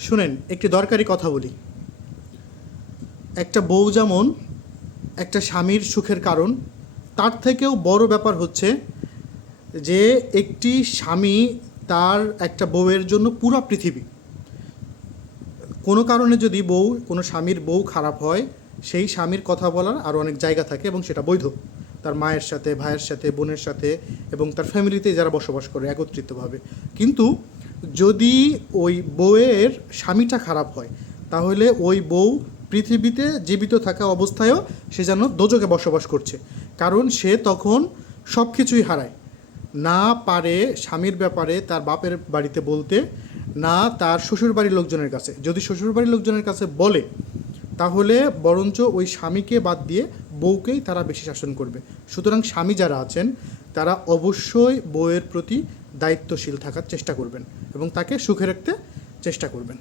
শুনেন, একটি দরকারি কথা বলি। একটা বউ যেমন একটা স্বামীর সুখের কারণ, তার থেকেও বড় ব্যাপার হচ্ছে যে একটি স্বামী তার একটা বউয়ের জন্য পুরো পৃথিবী। কোনো কারণে যদি কোনো স্বামীর বউ খারাপ হয়, সেই স্বামীর কথা বলার আরও অনেক জায়গা থাকে এবং সেটা বৈধ। তার মায়ের সাথে, ভাইয়ের সাথে, বোনের সাথে এবং তার ফ্যামিলিতে যারা বসবাস করে একত্রিতভাবে। কিন্তু যদি ওই বউয়ের স্বামীটা খারাপ হয়, তাহলে ওই বউ পৃথিবীতে জীবিত থাকা অবস্থায়ও সে যেন দোজকে বসবাস করছে। কারণ সে তখন সব কিছুই হারায়। না পারে স্বামীর ব্যাপারে তার বাপের বাড়িতে বলতে, না তার শ্বশুরবাড়ির লোকজনের কাছে। যদি শ্বশুরবাড়ির লোকজনের কাছে বলে, তাহলে বরঞ্চ ওই স্বামীকে বাদ দিয়ে বউকেই তারা বেশি শাসন করবে। সুতরাং স্বামী যারা আছেন তারা অবশ্যই বউয়ের প্রতি দায়িত্বশীল থাকার চেষ্টা করবেন এবং তাকে সুখে রাখতে চেষ্টা করবেন।